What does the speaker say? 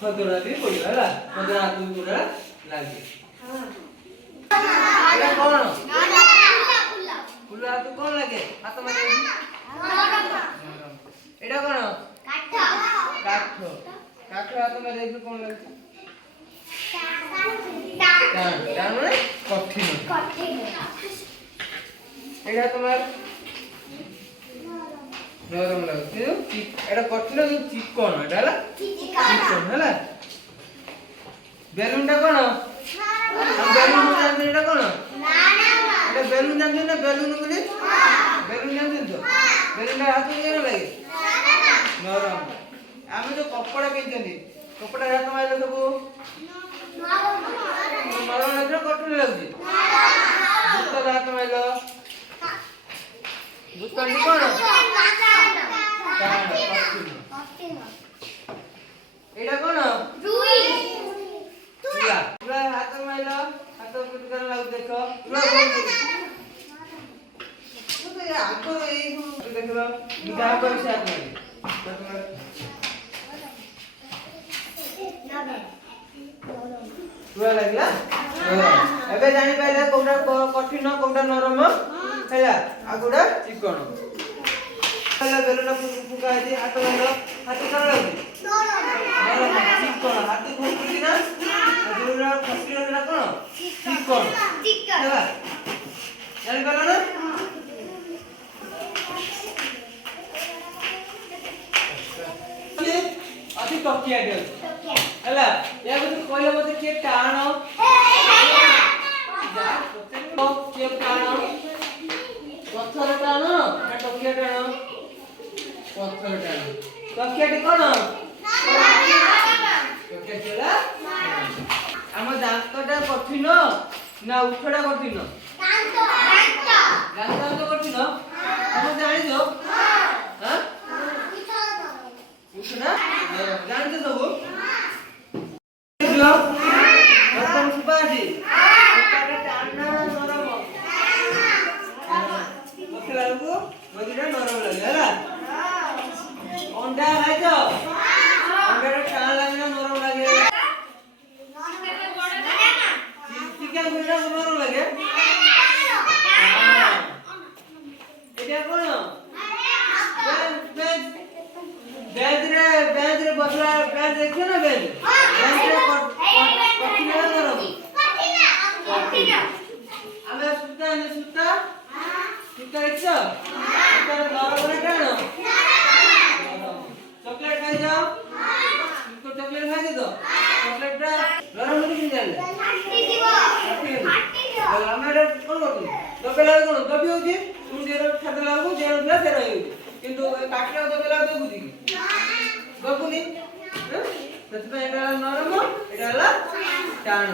ଖଦଡା ବି ପଡିବ ହେଲା ଖଦଡା ହାତକୁ ପୁରା ଲାଗେ ଏଟା କଣ ଫୁଲ ହାତକୁ କଣ ଲାଗେ ହାତ ମାରି ଏଟା କଣ କାଠ କାଠ କାଠ ହାତ ମାରି କଣ ଲାଗେ টান মানে কঠিন এটা তোমার নরম লাগুছে এটা কঠিন কিন্তু চিকন এটা হলা চিকন হলা বেলুনটা কোন বেলুন জানেন এটা কোন এটা বেলুন জানেন না বেলুন বলে বেলুন জানেন তো বেলুনটা হাতে কেন লাগে নরম আমি তো কপড়া কিনছি কপড়া হাত মাইলে সবু নরম লাগছে কঠিন লাগছে জুতা হাত মাইলো জুতাটি কোন এটা কোন রুই তুলা তুলা হাত মাইলো হাত কেন লাগছে দেখো তুলা কোন আতো এই দেখো নিগা পয়সা হাত মাইলো तुरा लागला एबे जानि पाइले कोडा कठिन कोडा नरम हैला आगुडा चिकन हैला बेलुना फुका दे हाथ लागलो हाथ कर लागो नरम चिकन हाथ फुकी ना बेलुना फसली ना कोन चिकन हैला जानि पालो ना अति टकिया दे हैला या तो कहले मते के टाण के टाण पत्थर टाण ना टकिया टाण पत्थर टाण टकिया टी कोन टकिया चला हम दांतटा कठिन ना उठडा कठिन दांत कठिन हम जानि जो हां उठडा जानि तो सब प्रथम सुबाजी सुबाटा टाना नरम मखलाको मदिरा नरम लागे हैला अंडा खाइছো अंडाटा टान लागे ना नरम लागे चिकन गुड़ा नरम लागे এটা কোন बेंच रे बसला बेंच देखियो ना बेंच बेंच रे कठिन ना नरम कठिन आमे सुता सुता इच्छा सुता नरम रे टाण चॉकलेट खाइ जाओ तुमको चॉकलेट खाइ दे तो चॉकलेटटा नरम रे किन जाले फाटी दिबो आमे रे कोन करतु दबेला कोन दबी होची तुम जेरो खाते लागो जेरो दिला सेरा होई কিন্তু কাটলা দবেলা তো বুঝি গপুনি হ্যাঁ সেটা এটা নরম এটা হলো টান